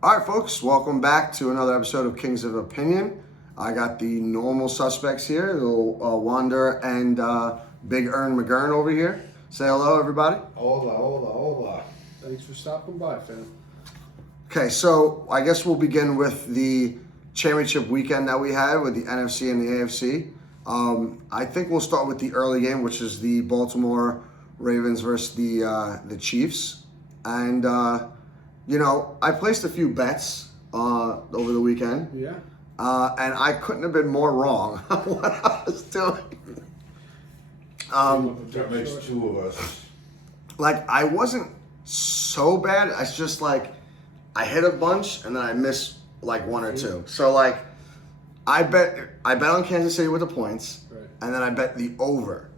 All right, folks, welcome back to another episode of Kings of Opinion. I got the normal suspects here, little Wander and Big Ern McGurn over here. Say hello, everybody. Hola, hola, hola. Thanks for stopping by, fam. Okay, so I guess we'll begin with the championship weekend that we had with the NFC and the AFC. I think we'll start with the early game, which is the Baltimore Ravens versus the Chiefs. And, I placed a few bets over the weekend. Yeah. And I couldn't have been more wrong on what I was doing. That makes two of us. I wasn't so bad. It's just I hit a bunch and then I missed one or two. So I bet on Kansas City with the points, Right. and then I bet the over.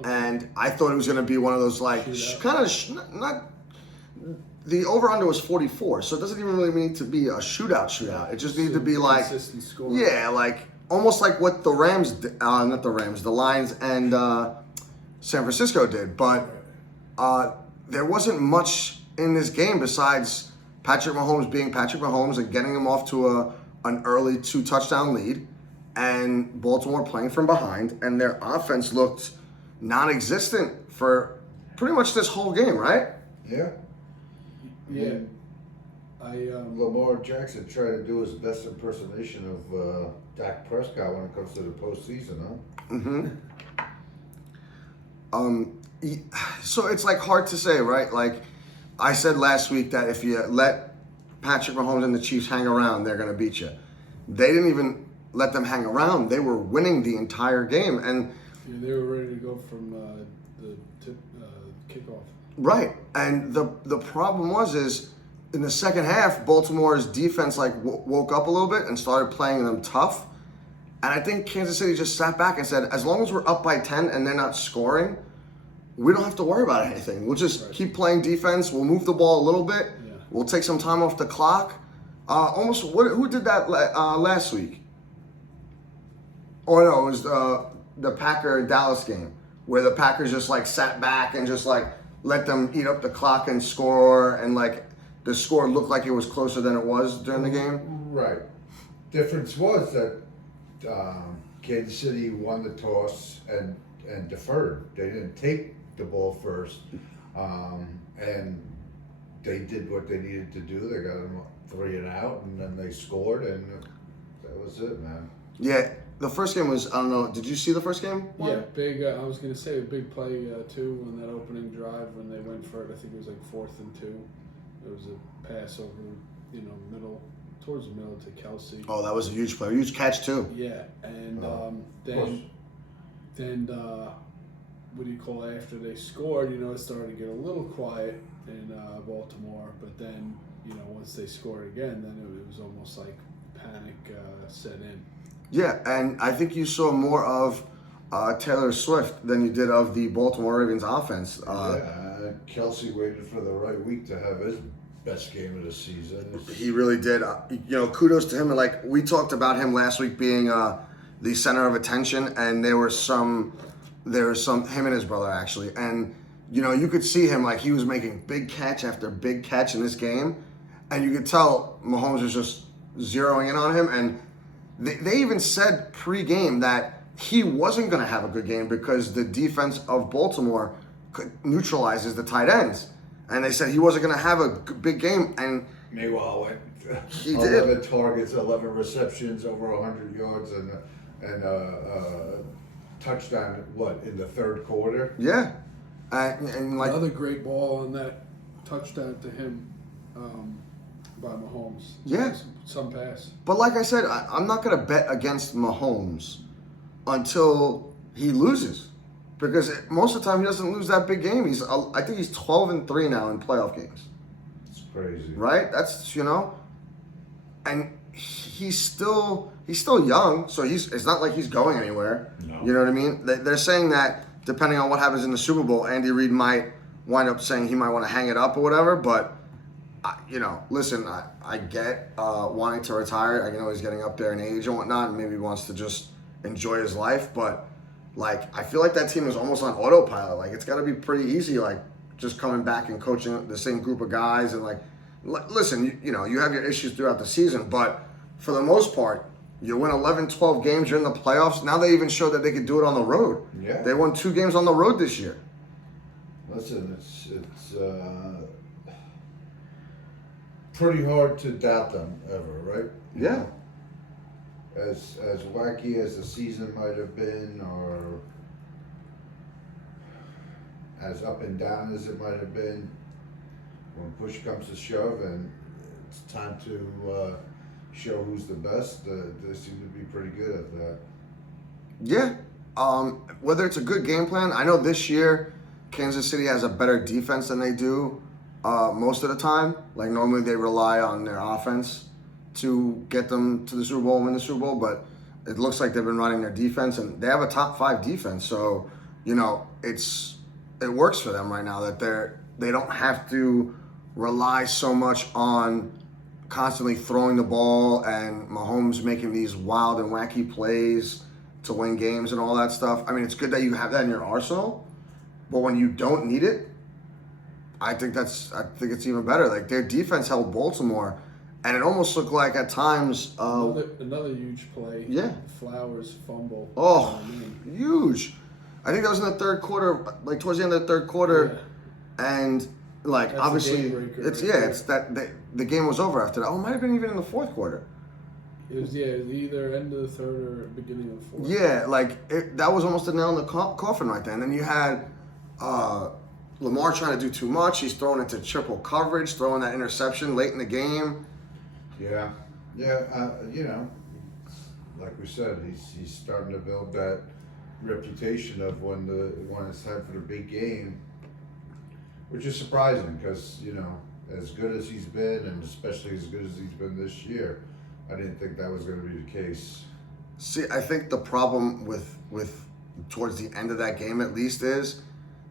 Okay. And I thought it was going to be one of those not. The over-under was 44, so it doesn't even really need to be a shootout. It just needs to be consistent score. Yeah, almost like what the Rams, the Lions and San Francisco did. But there wasn't much in this game besides Patrick Mahomes being Patrick Mahomes and getting him off to an early 2-touchdown lead, and Baltimore playing from behind, and their offense looked non-existent for pretty much this whole game, right? Yeah. Yeah. Lamar Jackson tried to do his best impersonation of Dak Prescott when it comes to the postseason, huh? So it's hard to say, right? I said last week that if you let Patrick Mahomes and the Chiefs hang around, they're going to beat you. They didn't even let them hang around. They were winning the entire game. And they were ready to go from the kickoff. Right. And the problem is in the second half, Baltimore's defense woke up a little bit and started playing them tough. And I think Kansas City just sat back and said, as long as we're up by 10 and they're not scoring, we don't have to worry about anything. We'll just keep playing defense. We'll move the ball a little bit. Yeah. We'll take some time off the clock. Who did that last week? Oh, no, it was the Packer-Dallas game where the Packers just sat back and just let them eat up the clock and score, and the score looked like it was closer than it was during the game. Right. Difference was that Kansas City won the toss and deferred. They didn't take the ball first, and they did what they needed to do. They got them 3 and out, and then they scored, and that was it, man. Yeah, the first game was, I don't know, did you see the first game? Yeah, big. I was gonna say a big play too on that opening drive when they went for it. I think it was 4th and 2. It was a pass over, middle towards the middle to Kelsey. Oh, that was a huge play, a huge catch too. Yeah, and then what do you call it? After they scored, it started to get a little quiet in Baltimore. But then, once they scored again, then it was almost like panic set in. Yeah, and I think you saw more of Taylor Swift than you did of the Baltimore Ravens offense. Kelsey waited for the right week to have his best game of the season. He really did. Kudos to him. And we talked about him last week being the center of attention, and there was some him and his brother actually, and you could see him he was making big catch after big catch in this game, and you could tell Mahomes was just zeroing in on him, and they even said pre-game that he wasn't going to have a good game because the defense of Baltimore neutralizes the tight ends. And they said he wasn't going to have a big game. And meanwhile, he 11 targets, 11 receptions, over 100 yards, and touchdown, in the third quarter? Yeah. Another great ball on that touchdown to him by Mahomes. Yeah. Some pass. But like I said, I'm not going to bet against Mahomes until he loses. Because most of the time he doesn't lose that big game. I think he's 12-3 now in playoff games. It's crazy. Right? That's, and he's still young, so it's not like he's going anywhere. No. You know what I mean? They're saying that depending on what happens in the Super Bowl, Andy Reid might wind up saying he might want to hang it up or whatever, but listen, I get wanting to retire. I know he's getting up there in age and whatnot, and maybe he wants to just enjoy his life, but I feel like that team is almost on autopilot. It's got to be pretty easy, just coming back and coaching the same group of guys, and listen, you know, you have your issues throughout the season, but for the most part, you win 11, 12 games, you're in the playoffs. Now they even showed that they could do it on the road. Yeah. They won 2 games on the road this year. Listen, it's pretty hard to doubt them ever, right? Yeah. As wacky as the season might have been, or as up and down as it might have been, when push comes to shove and it's time to show who's the best, they seem to be pretty good at that. Yeah. Whether it's a good game plan, I know this year Kansas City has a better defense than they do most of the time. Like normally they rely on their offense to get them to the Super Bowl and win the Super Bowl, but it looks like they've been running their defense, and they have a top 5 defense. So, you know, it works for them right now that they don't have to rely so much on constantly throwing the ball and Mahomes making these wild and wacky plays to win games and all that stuff. I mean, it's good that you have that in your arsenal, but when you don't need it, I think it's even better. Like their defense held Baltimore, and it almost looked like at times another huge play. Yeah. Flowers fumble. Oh, huge. I think that was in the third quarter, like towards the end of the third quarter, and like That's obviously the game breaker it's right there. it's that the game was over after that. Oh, it might have been even in the fourth quarter. It was either end of the third or beginning of the fourth. Yeah, like that was almost a nail in the coffin right there. And then you had Lamar trying to do too much. He's throwing into triple coverage, throwing that interception late in the game. Yeah, you know, like we said, he's starting to build that reputation of when it's time for the big game, which is surprising because, you know, as good as he's been, and especially as good as he's been this year, I didn't think that was going to be the case. See, I think the problem with towards the end of that game at least is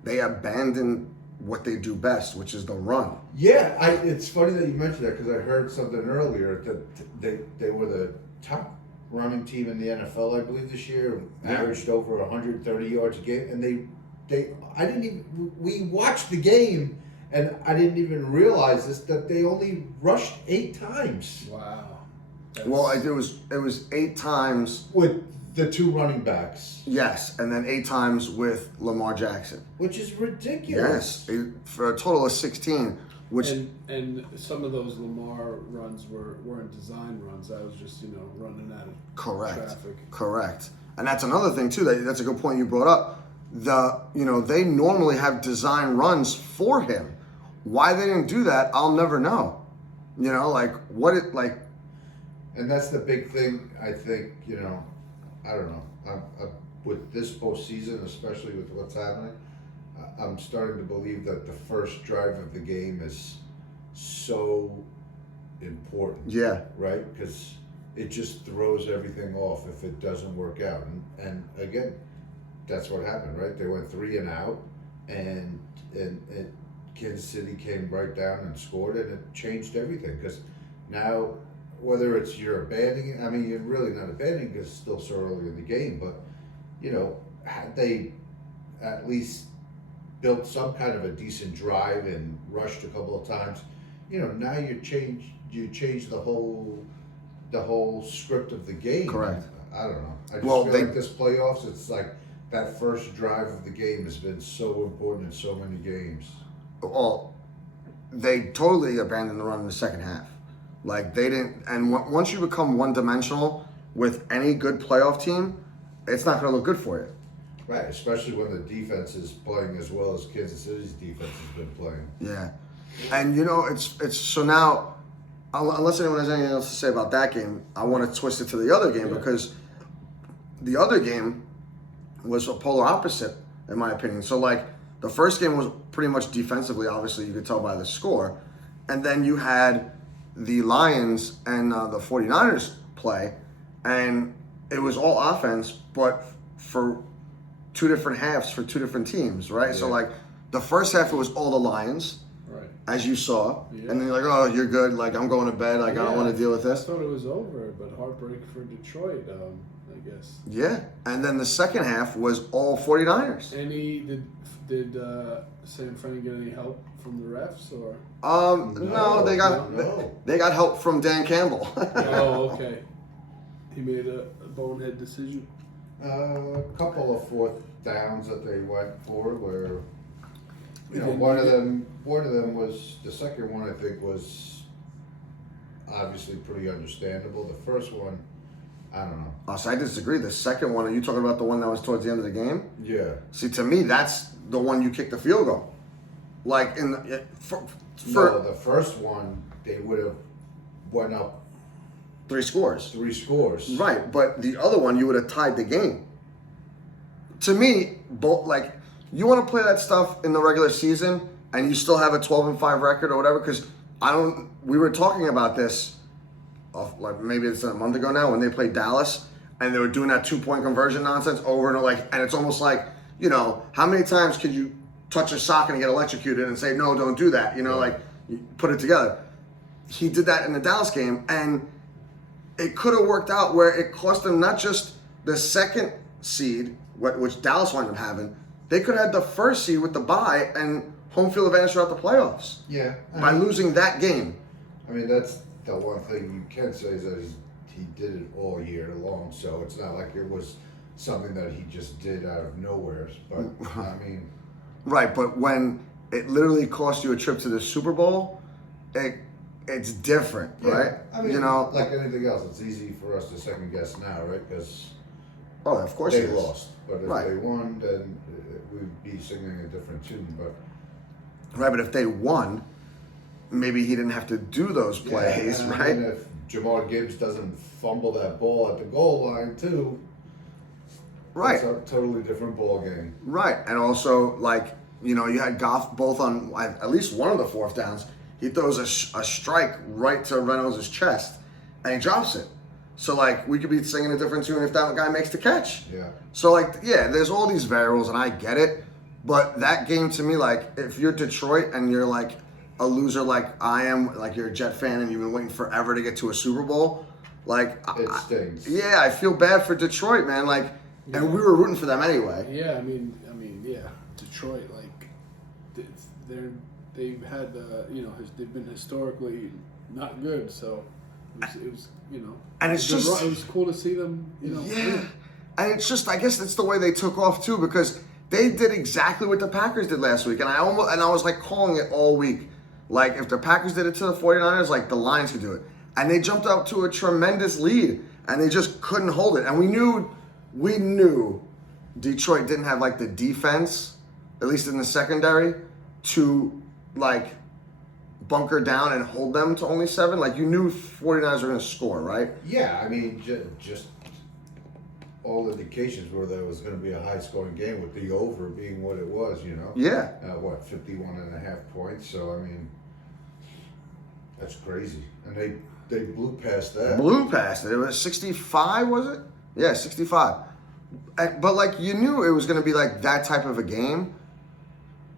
they abandoned what they do best, which is the run. Yeah, it's funny that you mentioned that because I heard something earlier that they were the top running team in the NFL, I believe, this year, averaged over 130 yards a game, and we watched the game, and I didn't even realize that they only rushed 8 times. Wow. Well, it was 8 times With the 2 running backs. yes, and then 8 times with Lamar Jackson. Which is ridiculous. Yes, for a total of 16. Which and some of those Lamar runs weren't design runs. That was just running out of traffic. Correct. And that's another thing too. That's a good point you brought up. They normally have design runs for him. Why they didn't do that, I'll never know. And that's the big thing, I think, I don't know. With this postseason, especially with what's happening, I'm starting to believe that the first drive of the game is so important. Yeah. Right? Because it just throws everything off if it doesn't work out. And again, that's what happened, right? They went 3 and out, and Kansas City came right down and scored, and it changed everything. Because now, whether it's you're abandoning, I mean, you're really not abandoning because it's still so early in the game, but, had they at least built some kind of a decent drive and rushed a couple of times, now you change the whole script of the game. Correct. I don't know. I just feel like this playoffs, it's like that first drive of the game has been so important in so many games. Well, they totally abandoned the run in the second half. Like they didn't, and once you become one-dimensional with any good playoff team, it's not going to look good for you. Right, especially when the defense is playing as well as Kansas City's defense has been playing. Yeah, and it's so now, unless anyone has anything else to say about that game, I want to twist it to the other game because the other game was a polar opposite in my opinion. So like the first game was pretty much defensively, obviously you could tell by the score, and then you had the Lions and the 49ers play, and it was all offense, but for 2 different halves for 2 different teams, right? Yeah. So like the first half it was all the Lions, right, as you saw, and then you're like, oh, you're good, like I'm going to bed, like I don't want to deal with this. I thought it was over, but heartbreak for Detroit, I guess. Yeah, and then the second half was all 49ers. And Did San Fran get any help from the refs or? No, they got help from Dan Campbell. Oh, okay. He made a bonehead decision. A couple of fourth downs that they went for where, you know, Didn't one of need it. them was, the second one I think was obviously pretty understandable. The first one, I don't know. Oh, so I disagree. The second one, are you talking about the one that was towards the end of the game? Yeah. See, to me, that's the one you kick the field goal. Like No, the first one, they would have went up 3 scores. 3 scores. Right, but the other one, you would have tied the game. To me, both like you want to play that stuff in the regular season, and you still have a 12-5 record or whatever. Because I don't. We were talking about this, like maybe it's a month ago now when they played Dallas, and they were doing that 2-point conversion nonsense over and over. And it's almost like, you know, how many times could you touch a sock and get electrocuted and say no, don't do that? You know, like you put it together. He did that in the Dallas game, and it could have worked out where it cost them not just the second seed, which Dallas wound up having. They could have had the first seed with the bye and home field advantage throughout the playoffs. Yeah. By losing that game. I mean, that's the one thing you can say is that he did it all year long, so it's not like it was something that he just did out of nowhere. But, I mean... Right, but when it literally cost you a trip to the Super Bowl, it's different, Yeah, right? I mean, you know, like anything else, it's easy for us to second guess now, right? Because of course they it is. lost. But if Right. they won, then we'd be singing a different tune. But Right, but if they won, maybe he didn't have to do those plays, and right? And if Jamar Gibbs doesn't fumble that ball at the goal line too, Right. it's a totally different ball game. Right, and also like you know you had Goff both on at least one of the fourth downs. He throws a strike right to Reynolds' chest, and he drops it. So like we could be singing a different tune if that guy makes the catch. Yeah. So like yeah, there's all these variables, and I get it, but that game to me, like if you're Detroit and you're like a loser like I am, like you're a Jet fan and you've been waiting forever to get to a Super Bowl, like It stings. yeah, I feel bad for Detroit, man. Like, and we were rooting for them anyway. Yeah, I mean, yeah, Detroit, like, they've had, they've been historically not good, so it was you know, And it's it was just- it was cool to see them, you know. Yeah, win. and it's just I guess that's the way they took off too because they did exactly what the Packers did last week, and I was like calling it all week. Like if the Packers did it to the 49ers, like the Lions could do it, and they jumped out to a tremendous lead, and they just couldn't hold it, and we knew Detroit didn't have like the defense, at least in the secondary, to like bunker down and hold them to only 7. Like you knew 49ers were going to score, right? Yeah, I mean, just all indications were that it was going to be a high-scoring game with the over being what it was, you know? Yeah. 51.5 points, so I mean, that's crazy. And they blew past that. Blew past it. It was 65, was it? Yeah, 65. But like you knew it was going to be like that type of a game.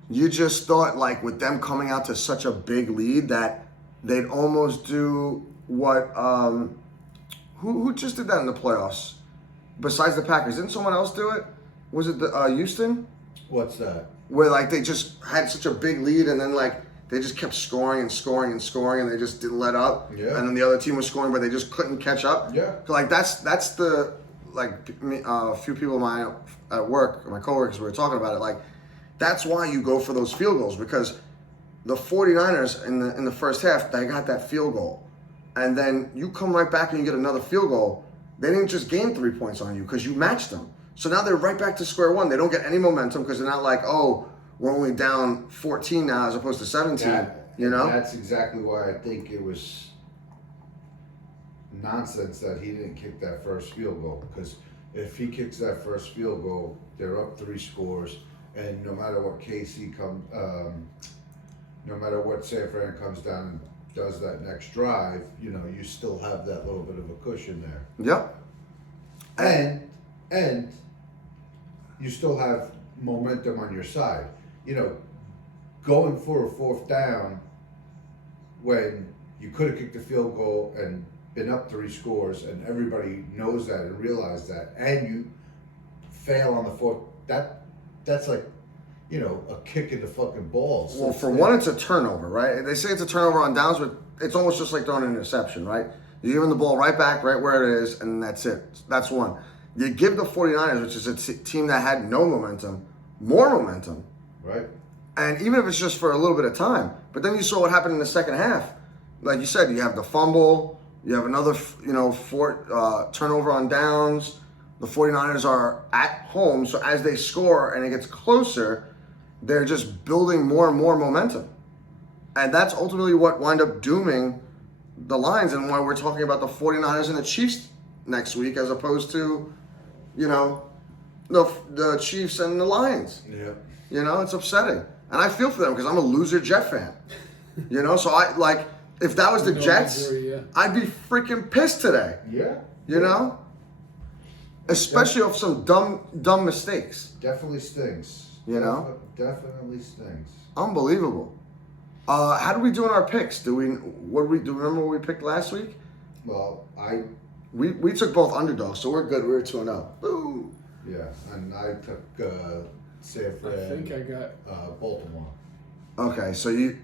You just thought like with them coming out to such a big lead that they'd almost do what who just did that in the playoffs besides the Packers? Didn't someone else do it? Was it the Houston? What's that? Where like they just had such a big lead and then like they just kept scoring and scoring and scoring and they just didn't let up. Yeah. And then the other team was scoring but they just couldn't catch up. Yeah. Like that's the like a few people of mine at work, my coworkers, were talking about it. Like that's why you go for those field goals because the 49ers in the first half they got that field goal, and then you come right back and you get another field goal. They didn't just gain 3 points on you because you matched them. So now they're right back to square one. They don't get any momentum because they're not like, oh, we're only down 14 now as opposed to 17. You know? That's exactly why I think it was nonsense that he didn't kick that first field goal. Because if he kicks that first field goal, they're up 3 scores, and no matter what no matter what San Fran comes down and does that next drive, you know, you still have that little bit of a cushion there. Yep. And you still have momentum on your side. You know, going for a fourth down when you could have kicked the field goal and been up 3 scores, and everybody knows that and realizes that, and you fail on the fourth, that's like a kick in the fucking balls. Well, for one, it's a turnover, right? They say it's a turnover on downs, but it's almost just like throwing an interception, right? You're giving the ball right back, right where it is, and that's it. That's one. You give the 49ers, which is a team that had no momentum, more momentum. Right. And even if it's just for a little bit of time. But then you saw what happened in the second half. Like you said, you have the fumble. You have another, turnover on downs. The 49ers are at home. So as they score and it gets closer, they're just building more and more momentum. And that's ultimately what wound up dooming the Lions and why we're talking about the 49ers and the Chiefs next week as opposed to, the Chiefs and the Lions. Yeah. It's upsetting. And I feel for them because I'm a loser Jet fan. So I if that was the Jets, I'd be freaking pissed today. Yeah. Especially off some dumb mistakes. Definitely stings. Definitely stings. Unbelievable. How do we do in our picks? Do we remember what we picked last week? Well, we took both underdogs, so we're good. We were 2-0. Boo. Yeah, and I took San Fran. I think I got Baltimore. Okay, so you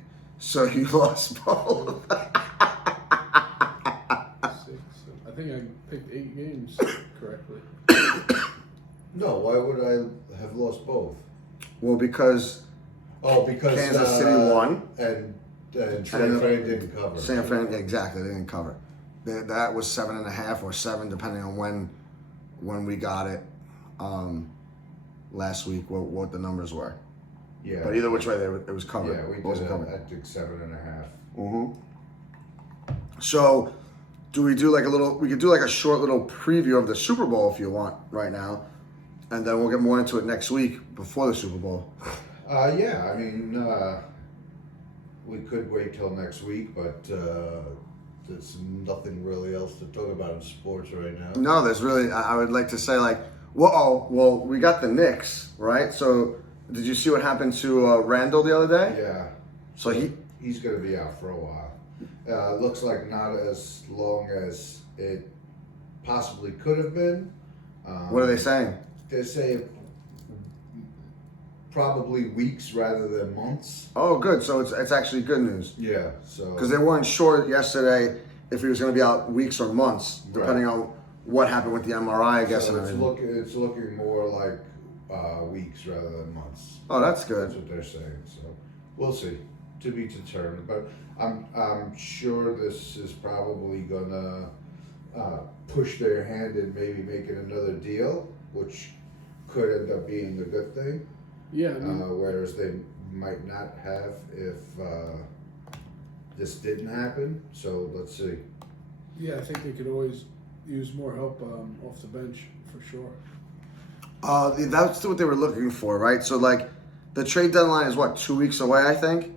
lost both. 6. I think I picked 8 games correctly. No, why would I have lost both? Well, because Kansas City won. And San Fran didn't cover. San Fran, exactly, they didn't cover. That was 7.5 or 7, depending on when we got it last week. What the numbers were. Yeah. But either which way, it was covered. Yeah, we did. I took 7.5. Mm-hmm. So, do we do we could do like a short little preview of the Super Bowl if you want right now, and then we'll get more into it next week before the Super Bowl. Yeah, I mean, we could wait till next week, but there's nothing really else to talk about in sports right now. No, there's really, I would like to say well, we got the Knicks, right? So, did you see what happened to Randall the other day? Yeah. So he's going to be out for a while. Looks like not as long as it possibly could have been. What are they saying? They say probably weeks rather than months. Oh, good. So it's actually good news. Yeah. So because they weren't sure yesterday if he was going to be out weeks or months, depending on what happened with the MRI, I guess. So it's looking more like weeks rather than months. Oh, that's good. That's what they're saying. So we'll see. To be determined. But I'm sure this is probably gonna push their hand in maybe making another deal, which could end up being a good thing. Yeah. Whereas they might not have if this didn't happen. So let's see. Yeah, I think they could always use more help off the bench for sure. That's what they were looking for, right? So the trade deadline is what, 2 weeks away, I think.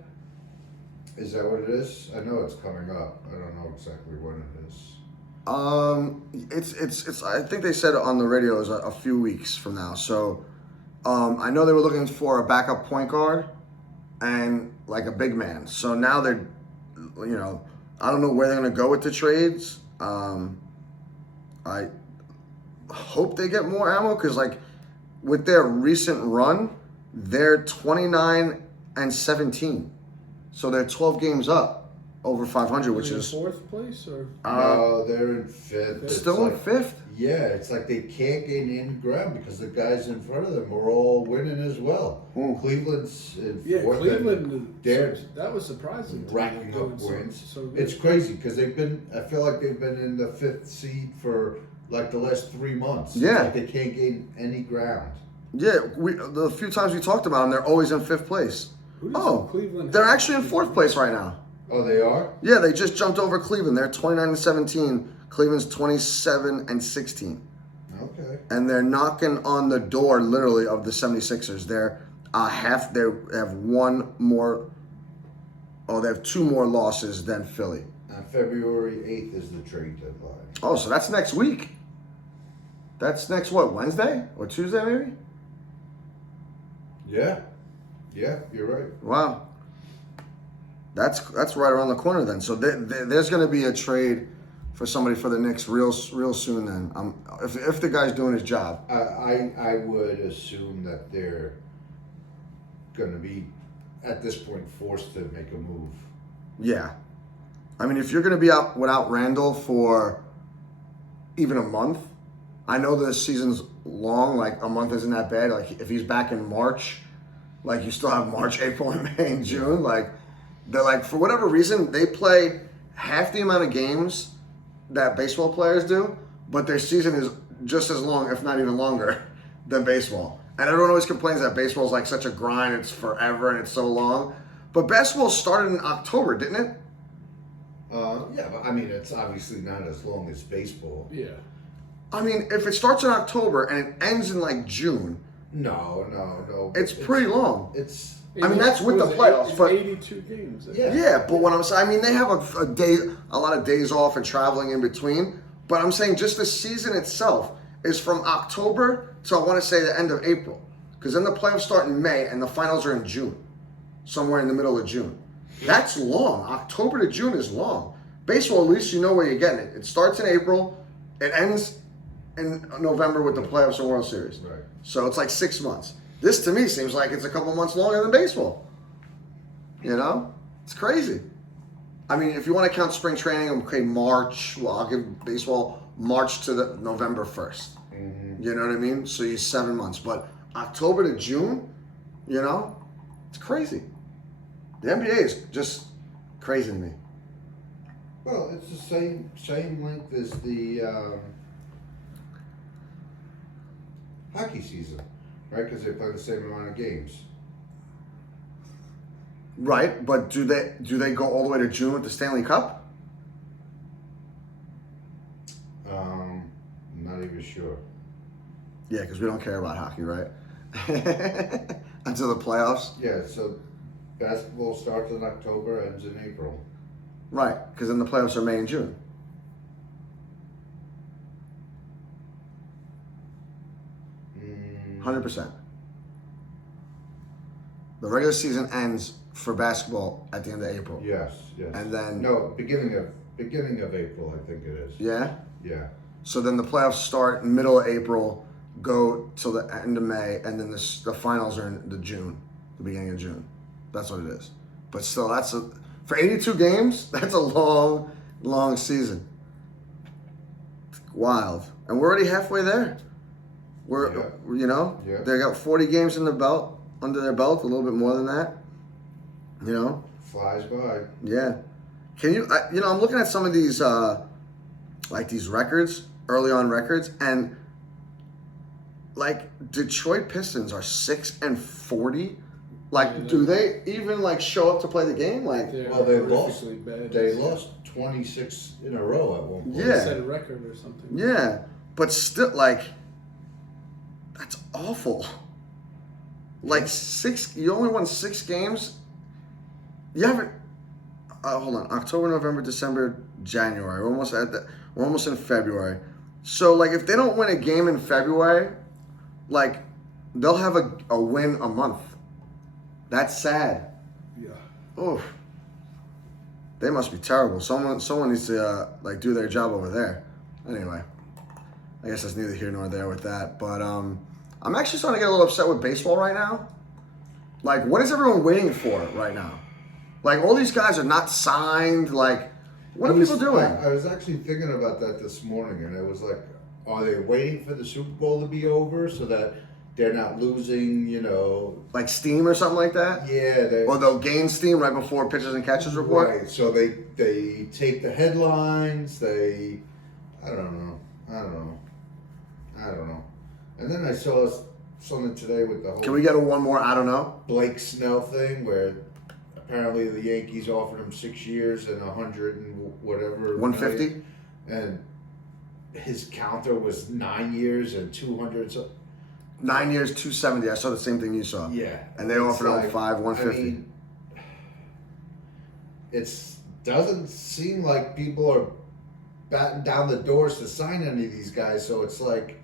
Is that what it is? I know it's coming up. I don't know exactly when it is. It's. I think they said on the radio is a few weeks from now. So, I know they were looking for a backup point guard and like a big man. So now they're, I don't know where they're gonna go with the trades. I hope they get more ammo because with their recent run, they're 29-17. So they're 12 games up over 500, which is 4th place or no, they're in 5th. Still in 5th. Yeah, it's like they can't gain any ground because the guys in front of them are all winning as well. Cleveland's in 4th. Cleveland. They're that was surprising. racking up wins. So it's crazy because I feel like they've been in the 5th seed for the last 3 months. Yeah, it's like they can't gain any ground. Yeah, the few times we talked about them, they're always in 5th place. Cleveland. They're actually in 4th place right now. Oh, they are? Yeah, they just jumped over Cleveland. They're 29-17. Cleveland's 27-16. Okay. And they're knocking on the door, literally, of the 76ers. They're they have one more. Oh, they have 2 more losses than Philly. February 8th is the trade deadline. Oh, so that's next week. That's next Wednesday or Tuesday maybe? Yeah. Yeah, you're right. Wow. That's right around the corner then. So there's going to be a trade for somebody for the Knicks real soon then. If the guy's doing his job. I would assume that they're going to be at this point forced to make a move. Yeah. I mean, if you're going to be out without Randall for even a month, I know the season's long, like a month isn't that bad. Like if he's back in March, like you still have March, April, and May, and June. Like they're like, for whatever reason, they play half the amount of games that baseball players do, but their season is just as long, if not even longer, than baseball. And everyone always complains that baseball is like such a grind, it's forever and it's so long. But basketball started in October, didn't it? Yeah, but I mean, it's obviously not as long as baseball. Yeah. I mean, if it starts in October and it ends in like June, No. it's pretty long. It's I mean, that's with the playoffs, but 82 games. Yeah. yeah. But what I'm saying, I mean, they have a lot of days off and traveling in between. But I'm saying just the season itself is from October to I want to say the end of April, because then the playoffs start in May and the finals are in June, somewhere in the middle of June. That's long. October to June is long. Baseball, at least you know where you're getting it. It starts in April, it ends in November with the playoffs and World Series. Right. So it's like 6 months. This to me seems like it's a couple months longer than baseball. You know? It's crazy. I mean, if you want to count spring training, okay, March, well, I'll give baseball March to the November 1st. Mm-hmm. You know what I mean? So you're 7 months. But October to June, you know, it's crazy. The NBA is just crazy to me. Well, it's the same length as the hockey season, right? Because they play the same amount of games. Right, but do they go all the way to June with the Stanley Cup? I'm not even sure. Yeah, because we don't care about hockey, right? Until the playoffs. Yeah, so basketball starts in October, ends in April. Right, because then the playoffs are May and June. Mm, 100%. The regular season ends for basketball at the end of April. yes. And then No, beginning of April, I think it is. yeah. Yeah. So then the playoffs start middle of April, go till the end of May, and then the finals are in the beginning of June. That's what it is. But still, for 82 games, that's a long, long season. It's wild, and we're already halfway there. You know, Yeah. they got 40 games under their belt, a little bit more than that. You know, Flies by. yeah. Can you? I'm looking at some of these, like these records, early on records, and like Detroit Pistons are 6-40. Like, do they even like show up to play the game? Like, Well, they lost. horrifically bad. They lost 26 in a row at one point. They Yeah. set a record or something. yeah, but still, like, that's awful. Like you only won 6 games. You haven't. Hold on, October, November, December, January. We're almost in February. So like, if they don't win a game in February, like, they'll have a win a month. That's sad. Yeah. Oh, they must be terrible. Someone needs to like do their job over there. Anyway, I guess that's neither here nor there with that. But I'm actually starting to get a little upset with baseball right now. Like, what is everyone waiting for right now? Like, all these guys are not signed. Like, what are people doing? I was actually thinking about that this morning, and it was like, are they waiting for the Super Bowl to be over so that they're not losing, Like steam or something like that? Yeah. Or they'll gain steam right before pitchers and catchers report? Right, so they take the headlines, I don't know. And then I saw something today with the whole Can we get one more? I don't know. Blake Snell thing where apparently the Yankees offered him 6 years and 100 and whatever. 150? And his counter was 9 years and 200. So 9 years, 270. I saw the same thing you saw. yeah. And they offered him 150. It doesn't seem like people are batting down the doors to sign any of these guys. So it's like,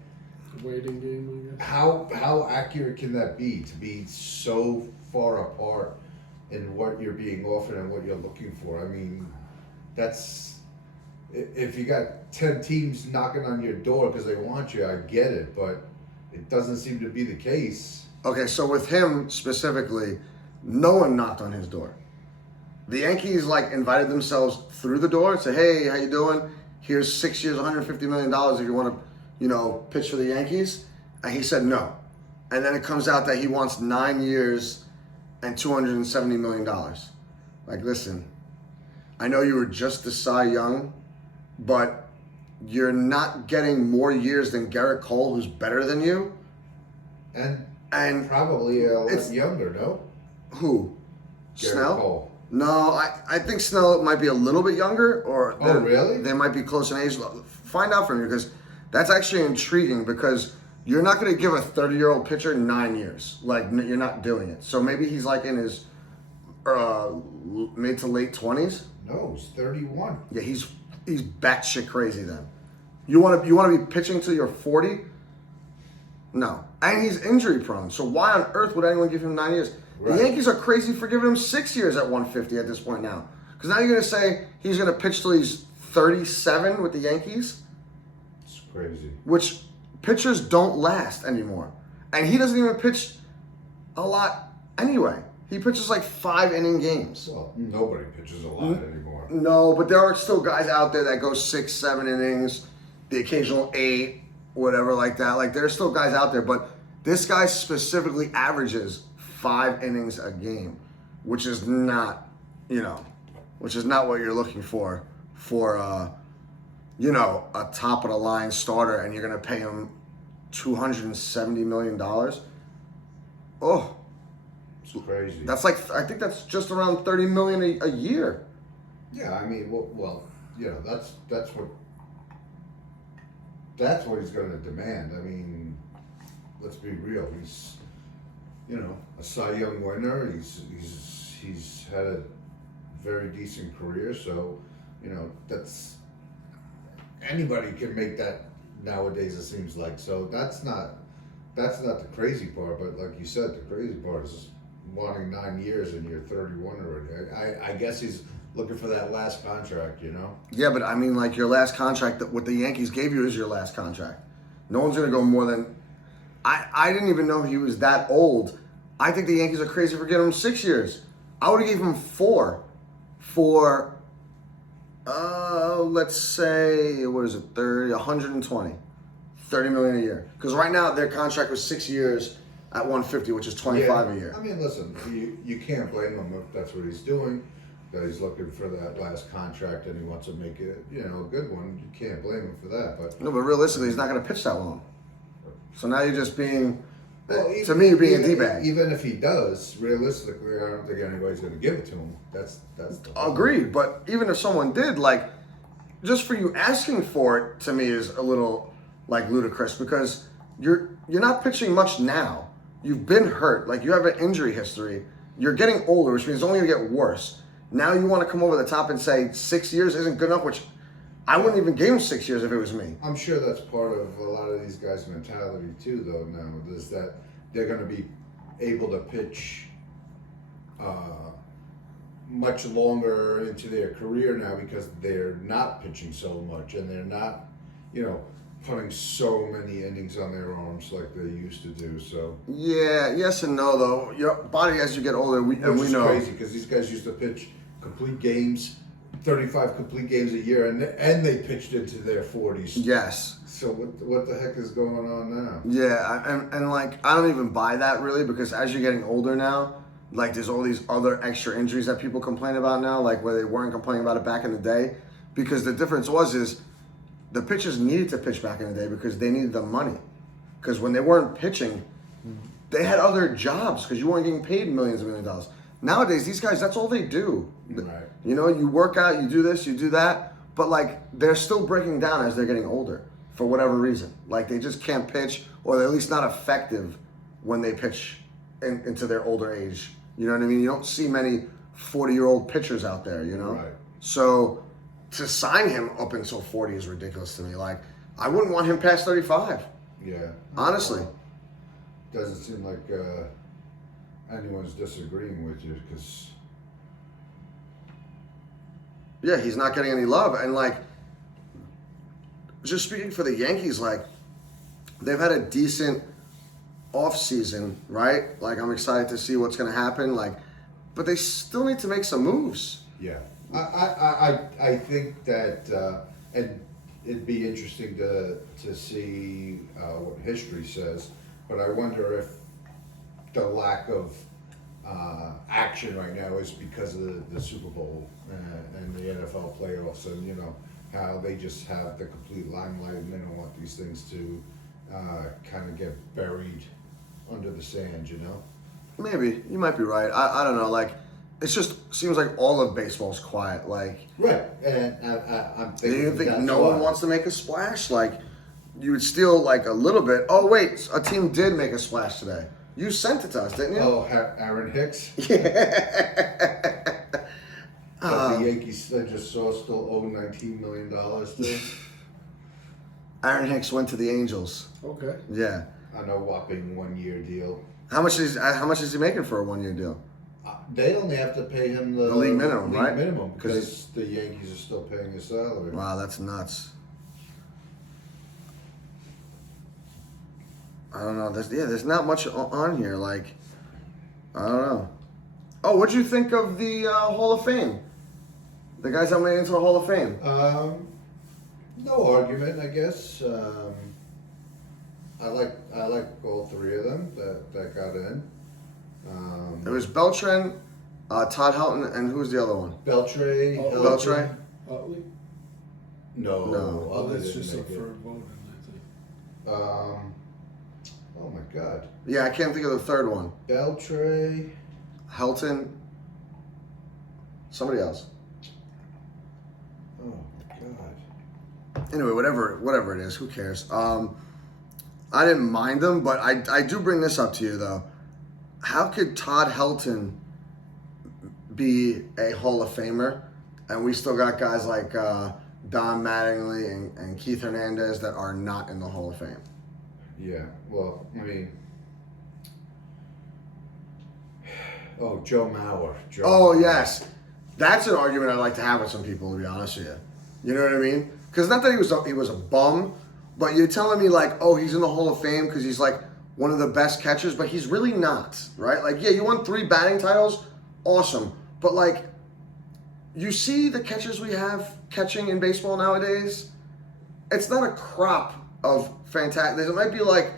Waiting game, I guess. how accurate can that be to be so far apart in what you're being offered and what you're looking for? I mean, that's if you got 10 teams knocking on your door because they want you, I get it, but it doesn't seem to be the case. Okay, so with him specifically, no one knocked on his door. The Yankees like invited themselves through the door and said, "Hey, how you doing? Here's 6 years, $150 million if you want to, pitch for the Yankees." And he said no. And then it comes out that he wants 9 years and $270 million. Like, listen, I know you were just the Cy Young, but you're not getting more years than Garrett Cole, who's better than you. And probably a lot younger, no? Who? Garrett Snell? Cole. No, I think Snell might be a little bit younger, or really? They might be close in age. Find out from you, because that's actually intriguing, because you're not going to give a 30-year-old pitcher 9 years. Like, you're not doing it. So maybe he's like in his mid to late 20s. No, he's 31. Yeah, he's batshit crazy then. You want to be pitching till you're 40? No. And he's injury prone. So why on earth would anyone give him 9 years? Right. The Yankees are crazy for giving him 6 years at 150 at this point now. Because now you're going to say he's going to pitch till he's 37 with the Yankees? It's crazy. Which pitchers don't last anymore. And he doesn't even pitch a lot anyway. He pitches like 5-inning games. Well, nobody pitches a lot anymore. No, but there are still guys out there that go 6, 7 innings, the occasional 8, whatever like that. Like, there's still guys out there, but this guy specifically averages 5 innings a game, which is not, what you're looking for a top of the line starter, and you're going to pay him $270 million. Oh, It's crazy. that's like, I think that's just around $30 million a year. Yeah, I mean, that's what he's going to demand. I mean, let's be real. He's, a Cy Young winner. He's had a very decent career. So, that's anybody can make that nowadays. It seems like. So that's not the crazy part. But like you said, the crazy part is wanting 9 years and you're 31 already. I guess he's looking for that last contract, Yeah, but I mean, like, your last contract, that what the Yankees gave you is your last contract. No one's going to go more than... I didn't even know he was that old. I think the Yankees are crazy for giving him 6 years. I would have gave him 4 for, let's say, what is it, 120. $30 million a year. Because right now, their contract was 6 years at 150, which is 25 a year. I mean, listen, you can't blame him if that's what he's doing. That he's looking for that last contract and he wants to make it, a good one. You can't blame him for that. But no, but realistically, he's not going to pitch that long. So now you're just being, well, to me, you're being a D-bag. Even if he does, realistically, I don't think anybody's going to give it to him. That's the Agreed, but even if someone did, like, just for you asking for it, to me, is a little, like, ludicrous, because you're not pitching much now. You've been hurt. Like, you have an injury history. You're getting older, which means it's only going to get worse. Now you want to come over the top and say 6 years isn't good enough, which I wouldn't even give him 6 years if it was me. I'm sure that's part of a lot of these guys' mentality too, though. Now is that they're going to be able to pitch much longer into their career now because they're not pitching so much and they're not, putting so many innings on their arms like they used to do. So yeah, yes and no though. Your body, as you get older, we know. Which is crazy because these guys used to pitch complete games, 35 complete games a year, and they pitched into their 40s. Yes. So what the heck is going on now? Yeah, and like, I don't even buy that really, because as you're getting older now, like, there's all these other extra injuries that people complain about now, like where they weren't complaining about it back in the day, because the difference is the pitchers needed to pitch back in the day because they needed the money. Because when they weren't pitching, they had other jobs because you weren't getting paid millions and millions of dollars. Nowadays, these guys, that's all they do. Right. You work out, you do this, you do that, but like, they're still breaking down as they're getting older for whatever reason. Like, they just can't pitch, or they're at least not effective when they pitch into their older age. You know what I mean? You don't see many 40-year-old pitchers out there, Right. So to sign him up until 40 is ridiculous to me. Like, I wouldn't want him past 35. Yeah. Honestly. Doesn't seem like anyone's disagreeing with you because... Yeah, he's not getting any love. And, like, just speaking for the Yankees, like, they've had a decent off season, right? Like I'm excited to see what's going to happen. Like, but they still need to make some moves. Yeah, I think that, and it'd be interesting to see what history says, but I wonder if the lack of action right now is because of the Super Bowl and the NFL playoffs, and you know how they just have the complete limelight, and they don't want these things to kind of get buried under the sand, you know. Maybe you might be right. I don't know. Like, it just seems like all of baseball's quiet. Like, Right, and I'm do thinking. you think that's no why. one wants to make a splash? Like, you would steal like a little bit. Oh wait, a team did make a splash today. You sent it to us, didn't you? Oh, Aaron Hicks. Yeah. But the Yankees, I just saw, still owe $19 million to. Aaron Hicks went to the Angels. Okay. Yeah. On a whopping 1-year deal. How much is he making for a 1-year deal? They only have to pay him the league minimum, league right? minimum, 'Cause because the Yankees are still paying his salary. Wow, that's nuts. I don't know. There's not much on here. Like, I don't know. Oh, what'd you think of the Hall of Fame? The guys that made it into the Hall of Fame. No argument, I guess. I like all three of them that got in. It was Beltran, Todd Helton, and who's the other one? Beltre. Oh, Beltre? Utley? No. No. Oh, Other that's didn't just make up it. for voting, I think. Oh my God. Yeah, I can't think of the third one. Beltre. Helton. Somebody else. Oh my God. Anyway, whatever it is, who cares? I didn't mind them, but I do bring this up to you though. How could Todd Helton be a Hall of Famer, and we still got guys like Don Mattingly and Keith Hernandez that are not in the Hall of Fame? Yeah. Well, I mean. Oh, Joe Mauer. Oh yes, that's an argument I'd like to have with some people. To be honest with you, you know what I mean? Because not that he was a bum, but you're telling me like, oh, he's in the Hall of Fame because he's like one of the best catchers, but he's really not, right? Like, yeah, you won 3 batting titles, awesome, but like, you see the catchers we have catching in baseball nowadays. It's not a crop of fantastic. There might be like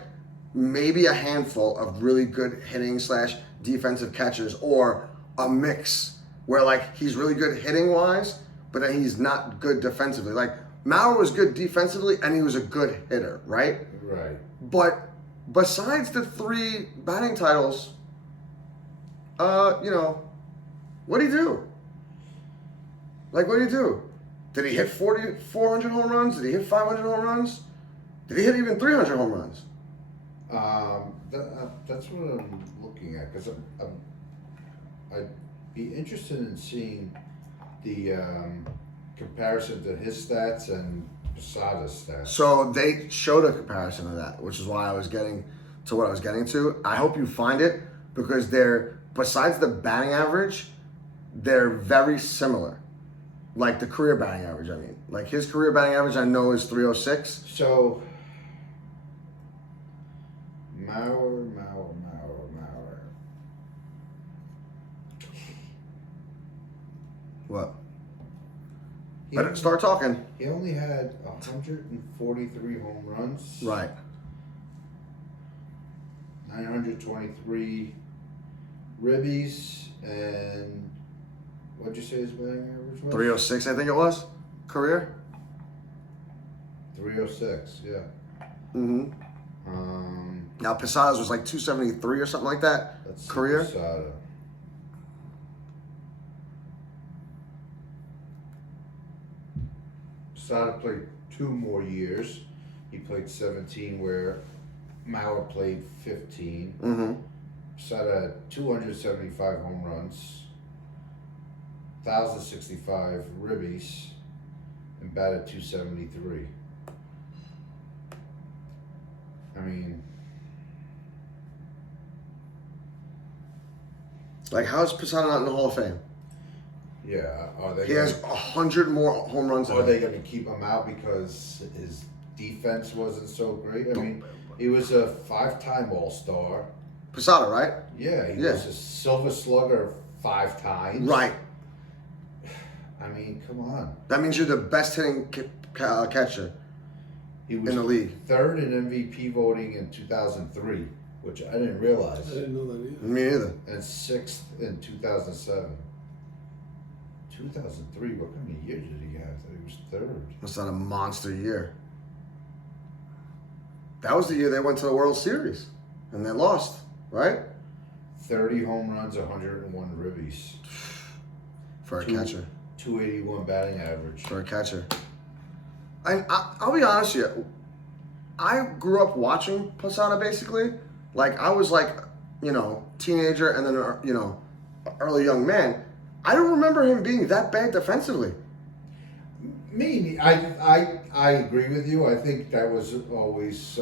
maybe a handful of really good hitting / defensive catchers, or a mix where like he's really good hitting wise, but then he's not good defensively. Like Mauer was good defensively and he was a good hitter, right? Right. But besides the 3 batting titles, you know, what did he do? Like, what did he do? Did he hit 400 home runs? Did he hit 500 home runs? Did he hit even 300 home runs? That's what I'm looking at, because I'd be interested in seeing the comparison to his stats and Posada's stats. So they showed a comparison of that, which is why I was getting to what I was getting to. I hope you find it, because they're, besides the batting average, they're very similar. Like the career batting average, I mean. Like his career batting average I know is 306. So, Mauer. What? He Better start talking. He only had 143 home runs. Right. 923 ribbies, and what'd you say his batting average was? 306, I think it was. Career? 306, yeah. Mm-hmm. Now Posada's was like 273 or something like that. Let's see, Career? Posada. Posada played 2 more years. He played 17, where Mauer played 15. Mm-hmm. Posada had 275 home runs, 1,065 ribbies, and batted 273. I mean, Like, how's Posada not in the Hall of Fame? yeah. Are they? He has 100 more home runs than Are him. they going to keep him out because his defense wasn't so great? I mean, He was a 5-time All-Star. Posada, right? Yeah, he Yeah. was a Silver Slugger 5 times. Right. I mean, come on. That means you're the best hitting catcher He was in the league. third in MVP voting in 2003, which I didn't realize, I didn't know that either. Me either. and 6th in 2007. 2003, what kind of year did he have that he was third? That's not a monster year. That was the year they went to the World Series and they lost, right? 30 home runs, 101 ribbies, For a Two- catcher. 281 batting average. For a catcher. I'll be honest with you. I grew up watching Posada basically. Like I was like, teenager and then early young man. I don't remember him being that bad defensively. I agree with you. I think that was always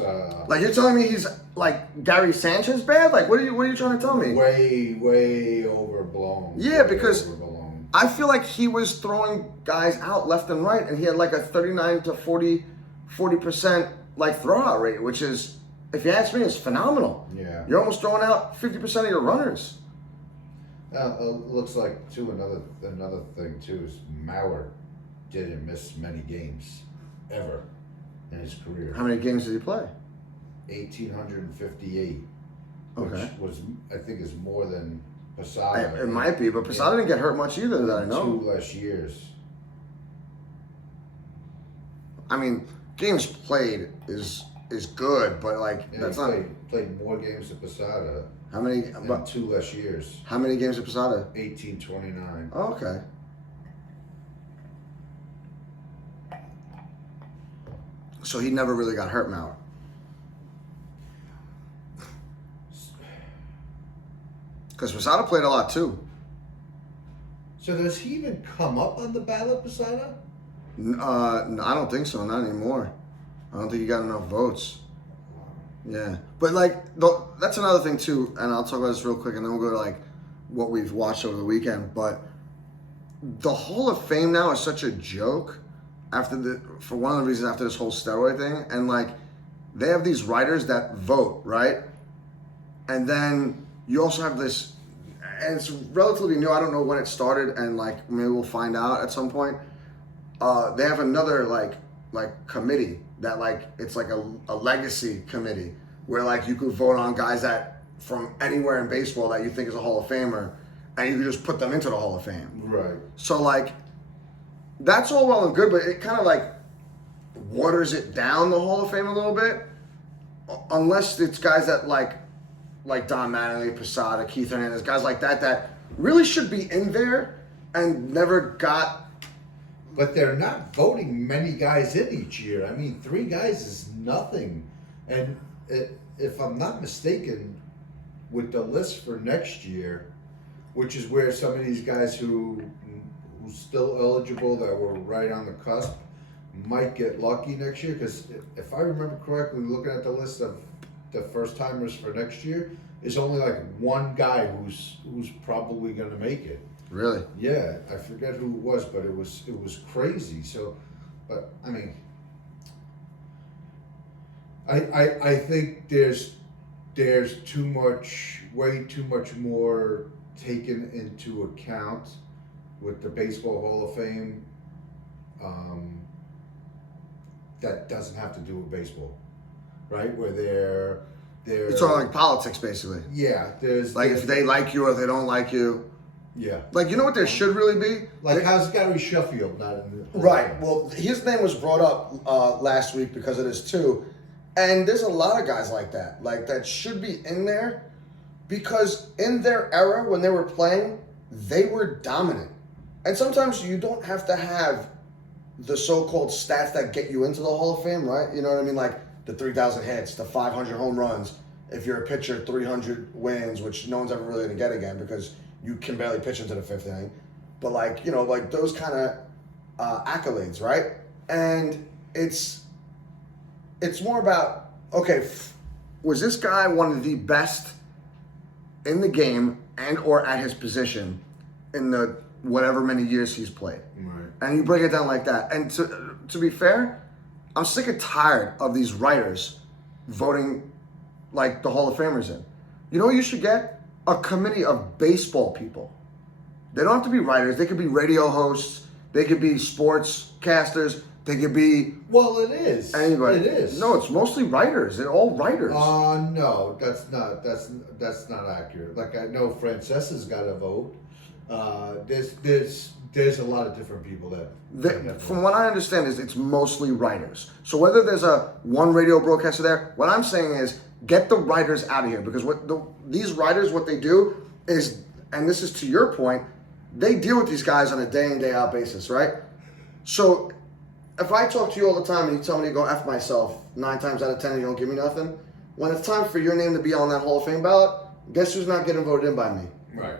Like you're telling me he's like Gary Sanchez bad? Like what are you trying to tell me? way overblown. Yeah, Way because overblown. I feel like he was throwing guys out left and right, and he had like a 39 to 40% like throwout rate, which is, if you ask me, is phenomenal. Yeah. You're almost throwing out 50% of your runners. Looks like too another thing too is Mauer didn't miss many games ever in his career. How many games did he play? 1,858, which Okay. was I think is more than Posada. It might be, but Posada didn't get hurt much either that I know. 2 less years. I mean, games played is good, but like Yeah, that's he not played more games than Posada how many. in But 2 less years. how many games did Posada? 1829. Oh, okay. So he never really got hurt, Mauer. Because Posada played a lot too. So does he even come up on the ballot, Posada? No, I don't think so. Not anymore. I don't think he got enough votes. Yeah, but like that's another thing too, and I'll talk about this real quick, and then we'll go to like what we've watched over the weekend. But the Hall of Fame now is such a joke for one of the reasons after this whole steroid thing, and like they have these writers that vote, right? And then you also have this, and it's relatively new. I don't know when it started, and like maybe we'll find out at some point. They have another like committee that like it's like a legacy committee where like you could vote on guys that from anywhere in baseball that you think is a Hall of Famer, and you could just put them into the Hall of Fame. Right. So like that's all well and good, but it kind of like waters it down, the Hall of Fame, a little bit, unless it's guys that like Don Mattingly, Posada, Keith Hernandez, guys like that really should be in there and never got. But they're not voting many guys in each year. I mean, 3 guys is nothing. And if I'm not mistaken, with the list for next year, which is where some of these guys who's still eligible that were right on the cusp might get lucky next year. Because if I remember correctly, looking at the list of the first timers for next year, is only like 1 guy who's probably going to make it. Really? Yeah, I forget who it was, but it was crazy. So, but I mean, I think there's way too much more taken into account with the Baseball Hall of Fame. That doesn't have to do with baseball, right? Where they're It's all like politics, basically. yeah, there's Like if they like you or if they don't like you. yeah. Like, you know what there should really be? Like, how's Gary Sheffield not in the Hall of Right. Fame? Well, his name was brought up last week because of this too. And there's a lot of guys like that should be in there because in their era when they were playing, they were dominant. And sometimes you don't have to have the so-called stats that get you into the Hall of Fame, right? You know what I mean? Like the 3,000 hits, the 500 home runs. If you're a pitcher, 300 wins, which no one's ever really going to get again because you can barely pitch into the 5th inning. But like, like those kind of accolades, right? And it's more about, okay, was this guy one of the best in the game and or at his position in the whatever many years he's played? Right. And you break it down like that. And to be fair, I'm sick and tired of these writers voting like the Hall of Famers in. You know what you should get? A committee of baseball people. They don't have to be writers. They could be radio hosts. They could be sports casters. They could be Well, it is. anybody. It is. No, it's mostly writers. They're all writers. No, that's not accurate. Like I know Francesa's got a vote. There's a lot of different people that From what I understand, is it's mostly writers. So whether there's one radio broadcaster there, what I'm saying is get the writers out of here, because these writers, what they do is, and this is to your point, they deal with these guys on a day in, day out basis, right? So if I talk to you all the time and you tell me to go F myself 9 times out of 10 and you don't give me nothing, when it's time for your name to be on that Hall of Fame ballot, guess who's not getting voted in by me? Right.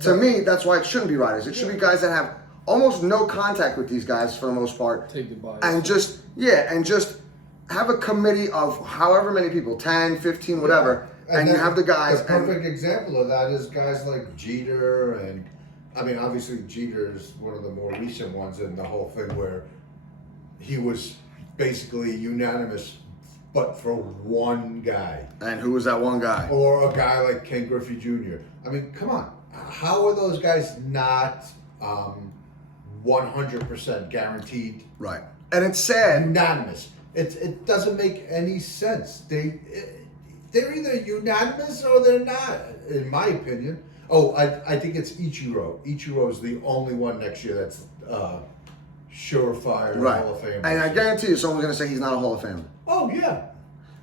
To me, that's why it shouldn't be writers. It should be guys that have almost no contact with these guys for the most part. Take the bias. And just have a committee of however many people, 10, 15, whatever, and you have the guys. The perfect example of that is guys like Jeter, and I mean, obviously Jeter is one of the more recent ones in the whole thing where he was basically unanimous, but for one guy. And who was that one guy? Or a guy like Ken Griffey Jr. I mean, come on. How are those guys not 100% guaranteed? Right. And it's sad. Unanimous. It doesn't make any sense. They're either unanimous or they're not, in my opinion. Oh, I think it's Ichiro. Ichiro is the only one next year that's surefire Right. Hall of Fame. And I guarantee you someone's going to say he's not a Hall of Famer. Oh, yeah.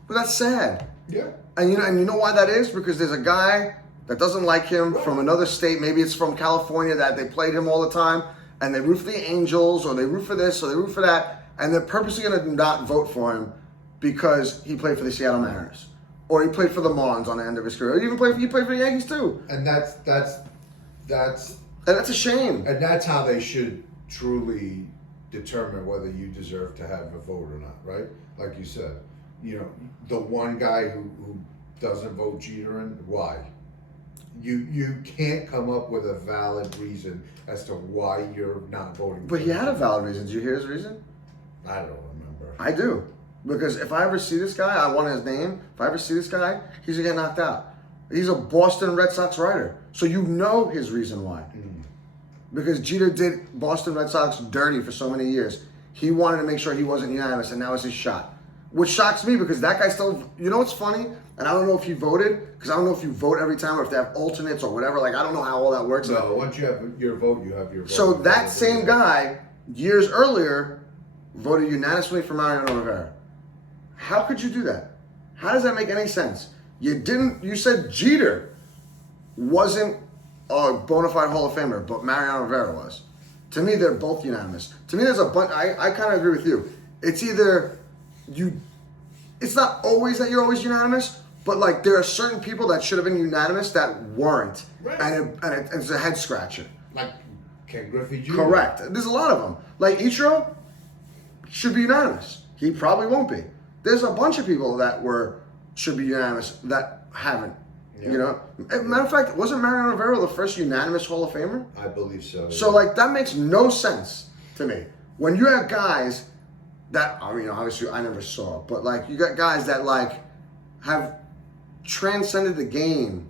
But that's sad. Yeah. And you know why that is? Because there's a guy that doesn't like him from another state. Maybe it's from California that they played him all the time. And they root for the Angels, or they root for this, or they root for that. And they're purposely going to not vote for him because he played for the Seattle Mariners. Or he played for the Marlins on the end of his career. Or he played for the Yankees too. And that's And that's a shame. And that's how they should truly determine whether you deserve to have a vote or not, right? Like you said, the one guy who doesn't vote Jeter in, why? You can't come up with a valid reason as to why you're not voting. But he had a valid reason. Did you hear his reason? I don't remember. I do. Because if I ever see this guy, I want his name. If I ever see this guy, he's going to get knocked out. He's a Boston Red Sox writer. So you know his reason why. Because Jeter did Boston Red Sox dirty for so many years. He wanted to make sure he wasn't unanimous, and that was his shot. Which shocks me because that guy still, you know what's funny? And I don't know if he voted, because I don't know if you vote every time or if they have alternates or whatever. Like, I don't know how all that works. No, once you have your vote, you have your vote. So that same guy, years earlier, voted unanimously for Mariano Rivera. How could you do that? How does that make any sense? You said Jeter wasn't a bona fide Hall of Famer, but Mariano Rivera was. To me, they're both unanimous. To me, there's a bunch, I kind of agree with you. It's either it's not always that you're always unanimous, but like there are certain people that should have been unanimous that weren't. Right. And it's a head scratcher. Like Ken Griffey Jr. Correct. There's a lot of them. Like Ichiro should be unanimous. He probably won't be. There's a bunch of people that should be unanimous that haven't. Yeah. Matter of fact, wasn't Mariano Rivera the first unanimous Hall of Famer? I believe so. So like that makes no sense to me. When you have guys that, I mean, obviously I never saw, but like you got guys that like have transcended the game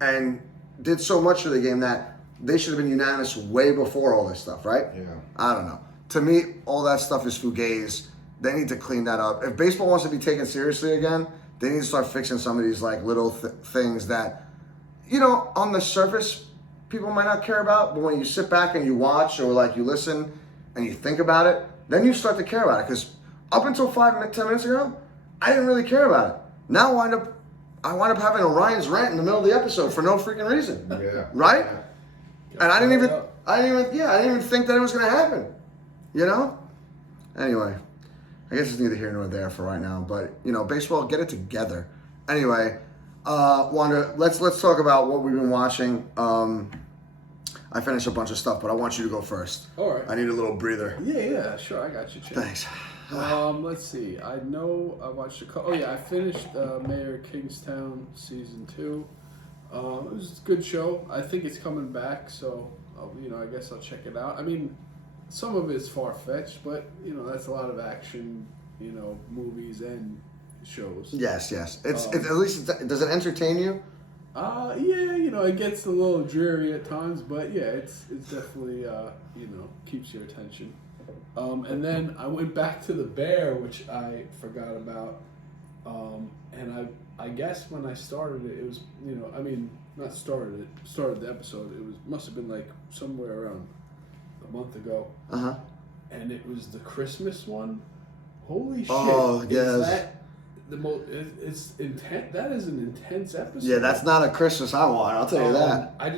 and did so much for the game that they should have been unanimous way before all this stuff, right? Yeah. I don't know. To me, all that stuff is fugazi. They need to clean that up. If baseball wants to be taken seriously again, they need to start fixing some of these like little things that, on the surface, people might not care about, but when you sit back and you watch or like you listen and you think about it, then you start to care about it. Because up until 10 minutes ago, I didn't really care about it. Now I wind up having Orion's rant in the middle of the episode for no freaking reason. Yeah. Right? Yeah. And I didn't even think that it was gonna happen. Anyway, I guess it's neither here nor there for right now. But baseball, get it together. Anyway, Wanda, let's talk about what we've been watching. I finished a bunch of stuff, but I want you to go first. All right. I need a little breather. Yeah, sure. I got you, Chip. Thanks. Let's see. I know I watched I finished Mayor of Kingstown season 2. It was a good show. I think it's coming back, so I guess I'll check it out. I mean, some of it's far fetched, but that's a lot of action, movies and shows. Yes. It's at least does it entertain you? Yeah, it gets a little dreary at times, but yeah, it's definitely keeps your attention. And then I went back to The Bear, which I forgot about. And I guess when I started it, it was not started the episode. Must have been like somewhere around a month ago. And it was the Christmas one. Holy shit! Oh yes. Is that the most? It's intense. That is an intense episode. Yeah, that's not a Christmas I want. I'll tell you that. I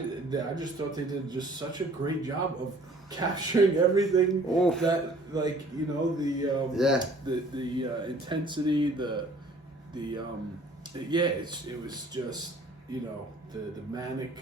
just thought they did just such a great job of capturing everything. Oof. That the intensity, it was just the manic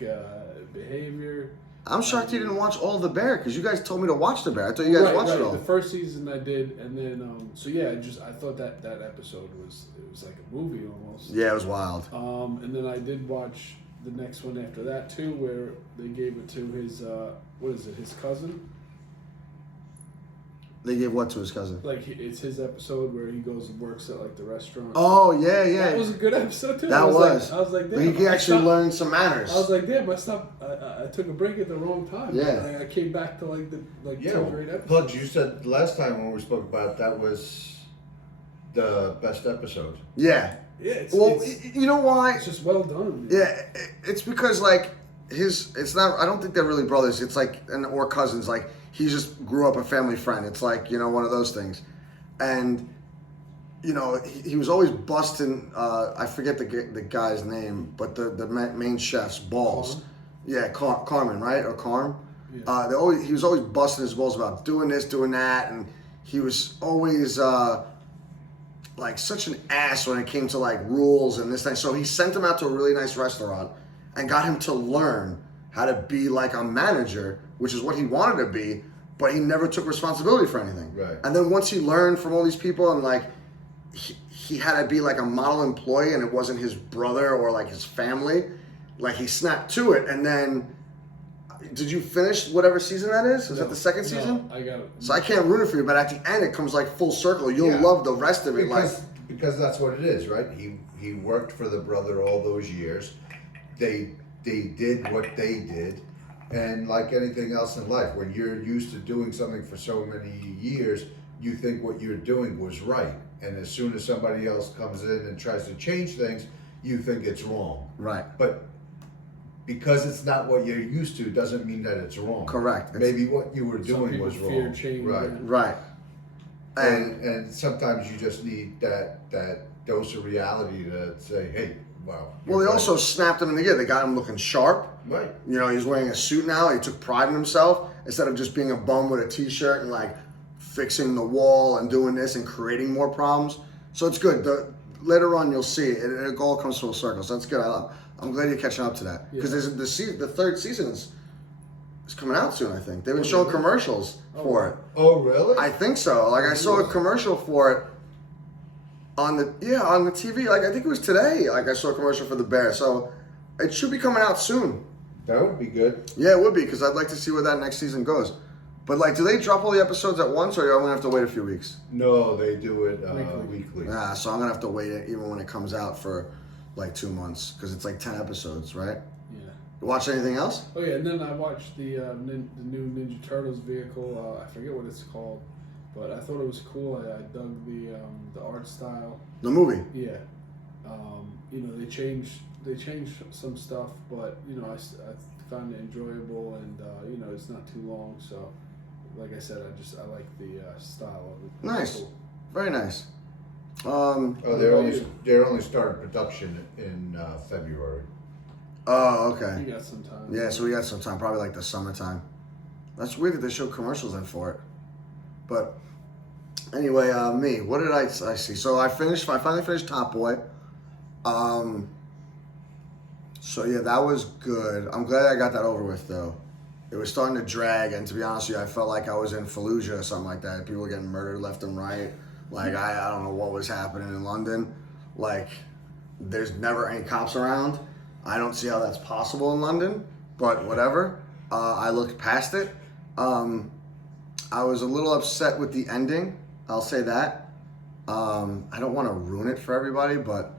behavior. I'm shocked you didn't watch all of The Bear because you guys told me to watch The Bear. I thought you guys watched it all. The first season I did, and then I thought that episode was like a movie almost. Yeah, it was wild. And then I did watch the next one after that too, where they gave it to his his cousin. They gave what to his cousin? Like it's his episode where he goes and works at like the restaurant. Oh yeah. That was a good episode too. That was. I was like, damn, he actually learned some manners. I was like, damn, I stopped. I took a break at the wrong time. Yeah. I came back to two great episodes. Plus, you said last time when we spoke about it, that was the best episode. Yeah. Yeah. You know why? It's just well done. Yeah, it's because it's not. I don't think they're really brothers. It's or cousins. Like he just grew up a family friend. It's like one of those things, and he was always busting. I forget the guy's name, but the main chef's balls. Carm? Yeah, Carmen, right, or Carm. Yeah. He was always busting his balls about doing this, doing that, and he was always such an ass when it came to rules and this thing. So he sent him out to a really nice restaurant and got him to learn how to be like a manager, which is what he wanted to be, but he never took responsibility for anything. Right. And then once he learned from all these people and he had to be like a model employee and it wasn't his brother or his family, he snapped to it. And then did you finish whatever season that is? Is that the second season? No, I got it. So I can't ruin it for you, but at the end it comes full circle. You'll love the rest of it. Because that's what it is, right? He worked for the brother all those years. They did what they did, and like anything else in life, when you're used to doing something for so many years, you think what you're doing was right, and as soon as somebody else comes in and tries to change things, you think it's wrong. Right. But because it's not what you're used to doesn't mean that it's wrong. Correct. Maybe what you were doing was wrong. Fear change. Right. Right. And sometimes you just need that dose of reality to say, hey, wow. Well, they also snapped him in the gear. They got him looking sharp. Right. He's wearing a suit now. He took pride in himself instead of just being a bum with a t-shirt and fixing the wall and doing this and creating more problems. So it's good. Later on, you'll see it all comes full circle. So that's good. I'm glad you're catching up to that because the third season is coming out soon. I think they've been showing commercials for it. Oh, really? I think so. I saw a commercial for it on the TV. I think it was today. I saw a commercial for The Bear. So it should be coming out soon. That would be good. Yeah, it would be because I'd like to see where that next season goes. But do they drop all the episodes at once, or are you gonna have to wait a few weeks? No, they do it weekly. So I'm gonna have to wait it even when it comes out for 2 months because it's 10 episodes, right? Yeah. You watch anything else? Oh yeah, and then I watched the new Ninja Turtles vehicle. I forget what it's called, but I thought it was cool. I dug the art style. The movie. Yeah. They changed some stuff, but I found it enjoyable, and it's not too long. So, like I said, I like the style of it. Nice. Cool. Very nice. They only started production in February. Oh, okay. You got some time. Yeah, so we got some time, probably the summertime. That's weird that they show commercials in for it. But anyway, me, what did I see? So I finally finished Top Boy. So yeah, that was good. I'm glad I got that over with though. It was starting to drag, and to be honest with you, I felt like I was in Fallujah or something like that. People were getting murdered left and right. I don't know what was happening in London. There's never any cops around. I don't see how that's possible in London, but whatever. I looked past it. I was a little upset with the ending. I'll say that. I don't want to ruin it for everybody, but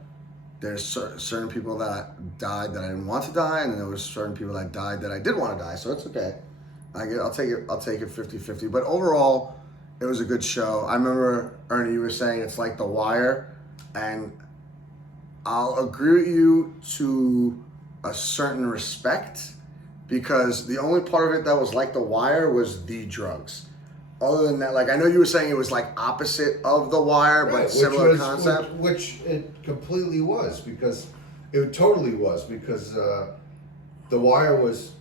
there's certain people that died that I didn't want to die, and then there was certain people that died that I did want to die. So it's okay. I'll take it 50-50. But overall, it was a good show. I remember, Ernie, you were saying it's like The Wire, and I'll agree with you to a certain respect, because the only part of it that was like The Wire was the drugs. Other than that, like, I know you were saying it was like opposite of The Wire, Right, but similar concept. Which it completely was, because it totally was, because The Wire was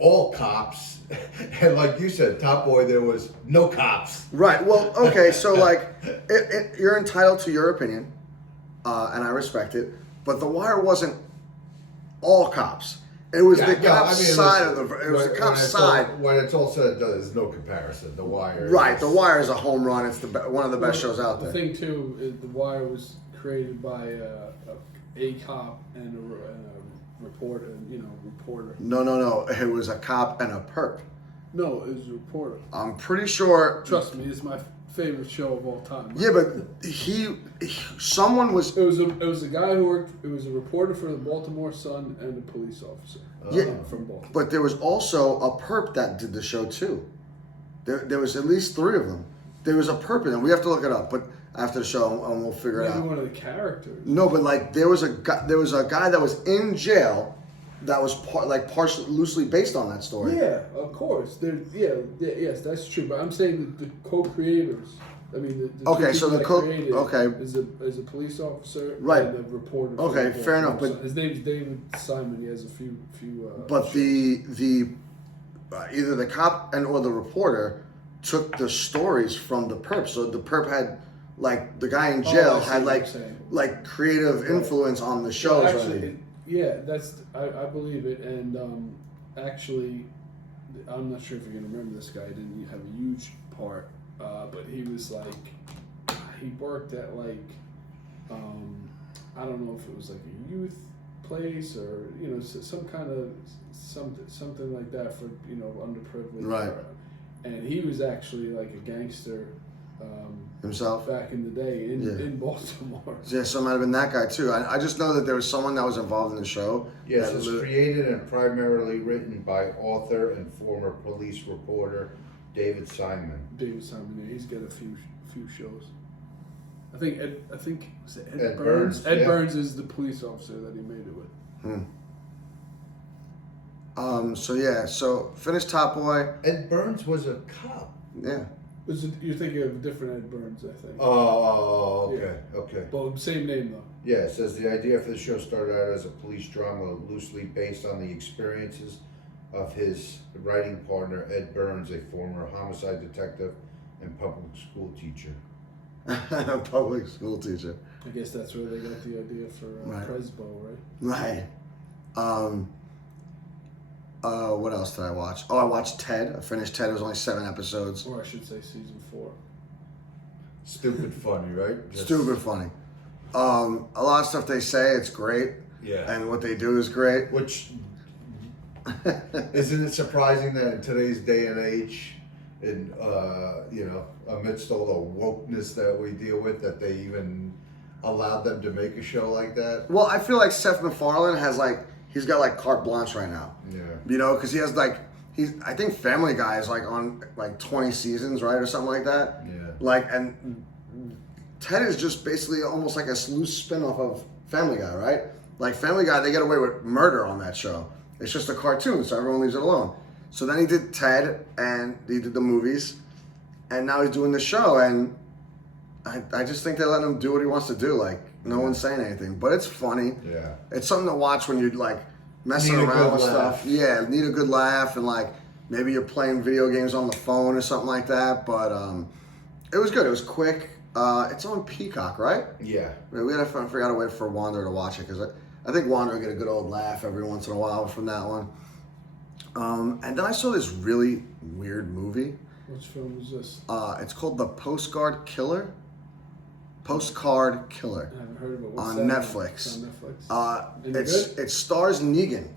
all cops, and like you said, Top Boy, there was no cops. Right. Well, okay. So, like, you're entitled to your opinion, and I respect it. But The Wire wasn't all cops. It was the cops side of the. It was the cops side. When it's all said and done, there's no comparison. The Wire. Right. The Wire is a home run. It's one of the best shows out there. The thing too is The Wire was created by a cop and a reporter. Reporter. No. It was a cop and a perp. No, it was a reporter. I'm pretty sure. Trust me, it's my favorite show of all time. Yeah, but someone was. It was a guy who worked. It was a reporter for the Baltimore Sun and a police officer. Yeah, from Baltimore. but there was also a perp that did the show too. There was at least 3 of them. There was a perp in it. We have to look it up, but after the show, and we'll figure it out. Maybe one of the characters. No, but like there was a guy that was in jail that was partially loosely based on that story. Yeah, of course. Yes, that's true. But I'm saying that the co-creators. I mean, the Okay, two so people the that created okay. is a police officer, Right. and a reporter. for Okay, the fair enough, Baltimore but- Sun. His name's David Simon. He has a few. But the either the cop or the reporter took the stories from the perp. So the perp had like the guy in jail I see had what you're saying. like creative influence on the shows. Well, or actually, I believe it, and actually, I'm not sure if you're gonna remember this guy. He didn't have a huge part, but he was like, he worked at like, I don't know if it was like a youth place or some kind of something like that for underprivileged. Right. And he was actually like a gangster. himself. Back in the day in Yeah. Baltimore. Yeah, so it might have been that guy too. I just know that there was someone that was involved in the show. Yes, that it's created and primarily written by author and former police reporter David Simon. David Simon, yeah, he's got a few shows. I think was it Ed Ed Burns? Burns, Ed yeah. Burns is the police officer that he made it with. So finished Top Boy. Ed Burns was a cop. Yeah. You're thinking of a different Ed Burns, I think. Oh, okay, okay. But same name though. Yeah, it says the idea for the show started out as a police drama loosely based on the experiences of his writing partner, Ed Burns, a former homicide detective and public school teacher. Public school teacher. I guess that's where they got the idea for Right. Presbo, right? Right. What else did I watch? Oh, I watched Ted. I finished Ted. It was only 7 episodes. Or I should say season 4. Stupid funny, right? Just- Stupid funny. A lot of stuff they say, it's great. Yeah. And what they do is great. Which, isn't it surprising that in today's day and age, in amidst all the wokeness that we deal with, that they even allowed them to make a show like that? Well, I feel like Seth MacFarlane has he's got carte blanche right now. Yeah. Because he has I think Family Guy is on 20 seasons, right, or something like that. Yeah. And Ted is just basically almost like a loose spin-off of Family Guy, right? Like Family Guy, they get away with murder on that show. It's just a cartoon, so everyone leaves it alone. So then he did Ted, and he did the movies, and now he's doing the show, and I just think they let him do what he wants to do. No one's saying anything, but it's funny. Yeah. It's something to watch when you're messing Need a around good with laugh. stuff. Yeah, need a good laugh, and maybe you're playing video games on the phone or something like that. But it was good. It was quick. It's on Peacock, right? Yeah. We gotta figure out a way for Wander to watch it, because I think Wander will get a good old laugh every once in a while from that one. And then I saw this really weird movie. Which film was this? It's called The Postcard Killer. Postcard Killer. I haven't heard of it. What's On that Netflix. It's on Netflix. Is it It stars Negan,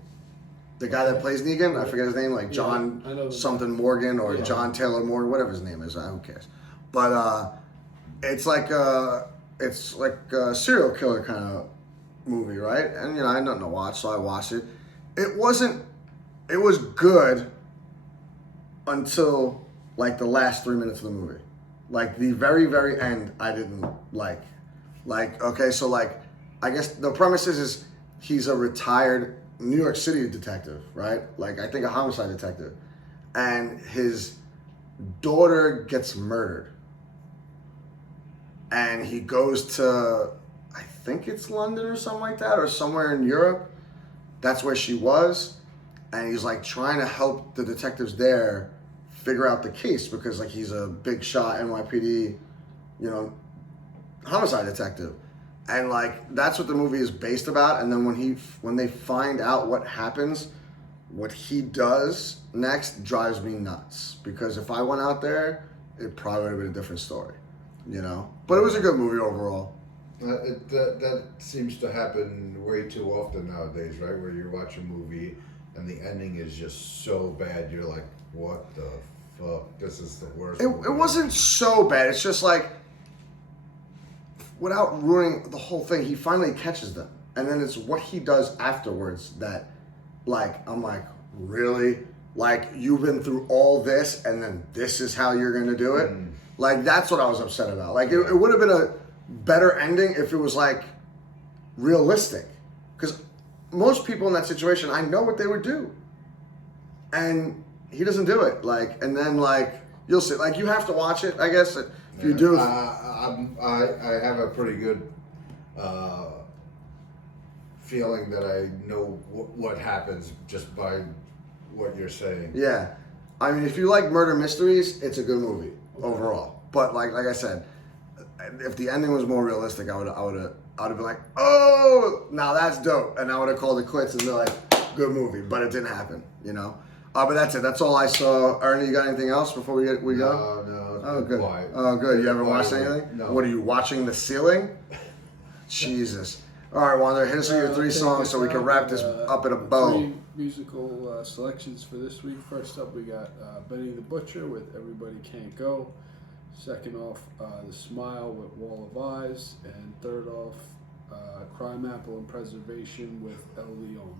the guy that plays Negan. I forget his name, I know John the something Morgan or Yeah. John Taylor Morgan, whatever his name is. Who cares? But it's like a serial killer kind of movie, right? And I had nothing to watch, so I watched it. It was good until like the last 3 minutes of the movie. Like the very, very end, I didn't like. Like, okay, so like, I guess the premise is he's a retired New York City detective, right? Like, I think a homicide detective. And his daughter gets murdered. And he goes to, I think it's London or something like that, or somewhere in Europe. That's where she was. And he's like trying to help the detectives there figure out the case because like he's a big shot NYPD, homicide detective. And like that's what the movie is based about. And then when they find out what happens, what he does next drives me nuts. Because if I went out there, it probably would have been a different story, But it was a good movie overall. That seems to happen way too often nowadays, right? Where you watch a movie and the ending is just so bad, you're like, what the fuck? This is the worst. It wasn't so bad. It's just like, without ruining the whole thing, he finally catches them. And then it's what he does afterwards that, like, I'm like, really? Like, you've been through all this and then this is how you're going to do it? Like, that's what I was upset about. Like, it would have been a better ending if it was, like, realistic. Because most people in that situation, I know what they would do. And he doesn't do it. Like, and then, like, you'll see. Like, you have to watch it, I guess, if you do. I have a pretty good feeling that I know what happens just by what you're saying. Yeah. I mean, if you like murder mysteries, it's a good movie overall. But like I said, if the ending was more realistic, I would have been like, oh, now that's dope. And I would have called it quits and be like, good movie. But it didn't happen, But that's it. That's all I saw. Ernie, you got anything else before we go? No. Oh, good. Quiet. Oh, good. You haven't watched Quiet. anything? No. What are you watching? The ceiling? Jesus. All right, Wander, hit us with your three songs so we can wrap this up in a bow. 3 musical selections for this week. First up, we got Benny the Butcher with Everybody Can't Go. Second off, The Smile with Wall of Eyes. And third off, Crime Apple and Preservation with El Leon.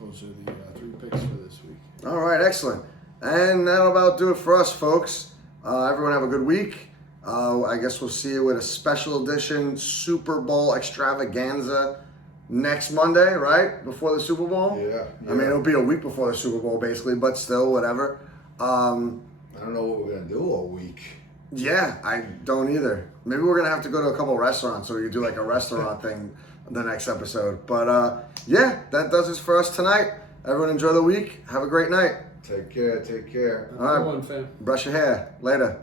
Those are the 3 picks for this week. All right, excellent. And that'll about do it for us, folks. Everyone have a good week. I guess we'll see you with a special edition Super Bowl extravaganza next Monday, right? Before the Super Bowl? Yeah. I mean, it'll be a week before the Super Bowl, basically, but still, whatever. I don't know what we're going to do all week. Yeah, I don't either. Maybe we're going to have to go to a couple restaurants so we can do like a restaurant thing the next episode. But yeah, that does it for us tonight. Everyone enjoy the week. Have a great night. Take care. All right. Have a good one, fam. Brush your hair. Later.